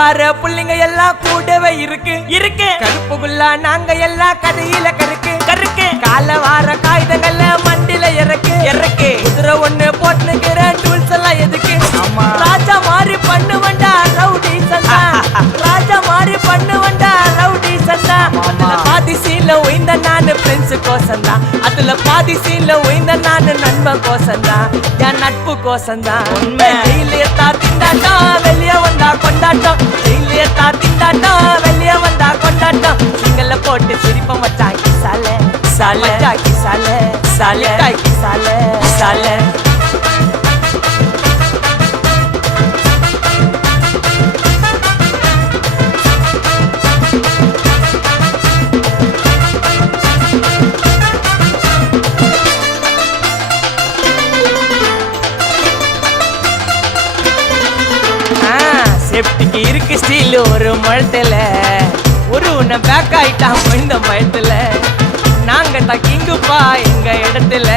ஊர்க்கார புள்ளிங்க எல்லாம் கூடவே இருக்கு கருப்புக்குள்ள நாங்க எல்லாம் கதையில கருக்கு கால வார காகிதங்கள்ல மண்டில இறக்கு குதிரை ஒண்ணு போட்டுக்கிற டூல்ஸ் எல்லாம் எதுக்கு ராஜா மாதிரி பண்ணுவண்டா ரவுடி சந்தா அதுல பாதி சீன்ல உயிந்த நானு ஃப்ரெண்ட்ஸ் கோசந்தா அதுல பாதி சீன்ல உயிந்த நானு நண்பன் கோசந்தா என் நட்பு கோசந்தா ஜெயிலே தா திண்டாட்டம் வெளிய வந்தா கொண்டாட்டம் ஜெயிலே தா திண்டாட்டம் வெளிய வந்தா கொண்டாட்டம் சிங்கல்ல போட்டு சிரிப்பம் வச்சான் கிசாலே சாலே கிசாலே சாலே கிசாலே சாலே சேஃப்டிக்கு இருக்கு ஸ்டீல் ஒரு மழத்துல ஒரு உன்னை பேக் ஆயிட்டான் இந்த மயத்துல நாங்க தான் கிங்குப்பா எங்க இடத்துல